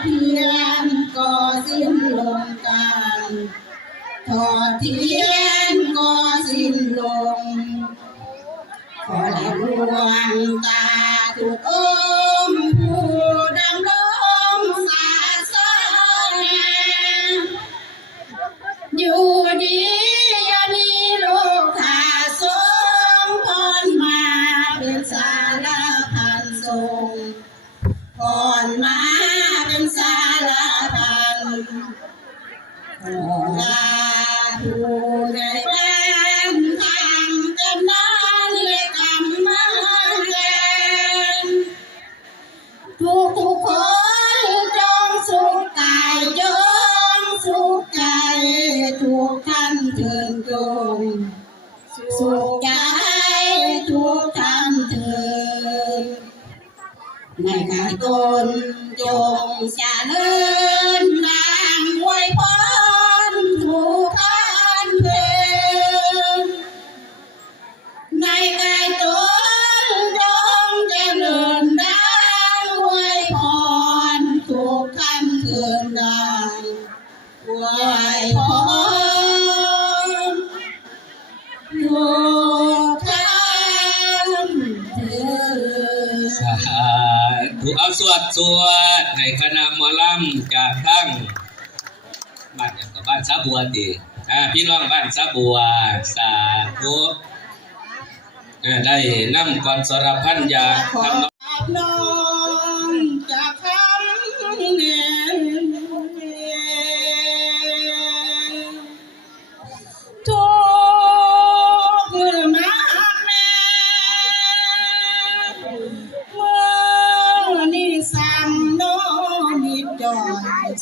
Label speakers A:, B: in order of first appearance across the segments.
A: เทียนก็สิ้นลงกันทอดเทียนก็สิ้นลง ขอและดวงตาถูกอมผู้ดำรงศาสนาอยู่ดีย่ามีโลกขาสงพรมาเป็นสารพันทรงพรมา ลาผู้ใหญ่บ้านทางกำนันและกำมาแกนทุกทุกคนจงสุขกายจงสุขใจทุกท่านเถิดจงสุขใจทุกท่านเถิดในกายตนจงเจริญ
B: สวดสวดให้คณะหมอลำจะตั้งบ้านกับบ้านสาบัวดีอ่าพี่น้องบ้านสาบัวสาธุได้นำก่อนสรพันยาทำน้อง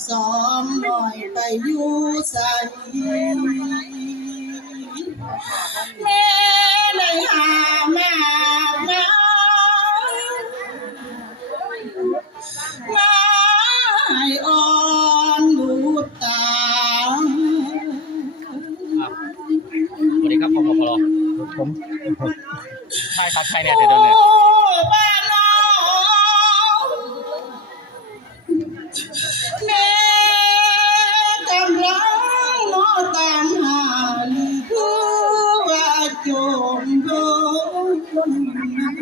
A: ซ้อมหน่อยไปอยู่ใส่แม่ได้หามามามาอ่อนดูตา
C: สวัสดีครับผมพลผมใช่ครับใช่เนี่ยเดี๋ยวเดี๋ยว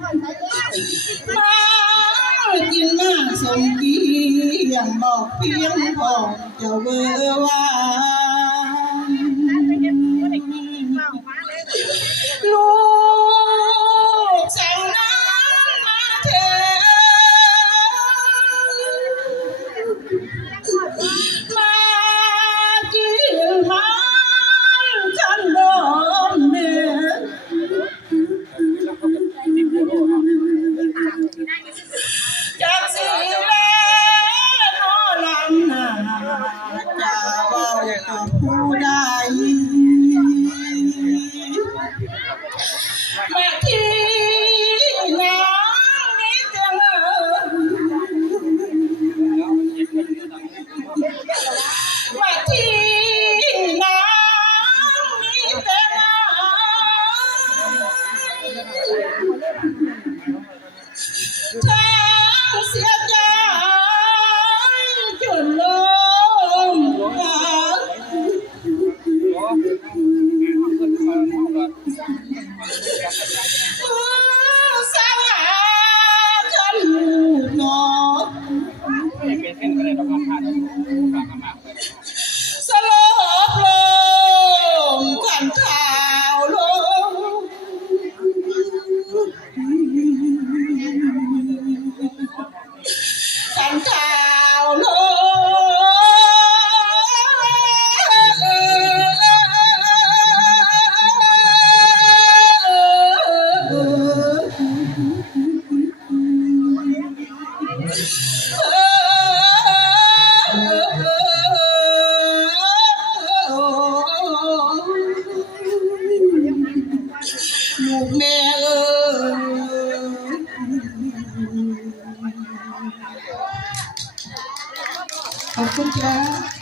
A: มากินมาสมกียังบอกเพียงพอจะเบอร์ว่า เป็
C: นเส้นก็เลยต้องมาพาดฝากมา
A: ส ขอ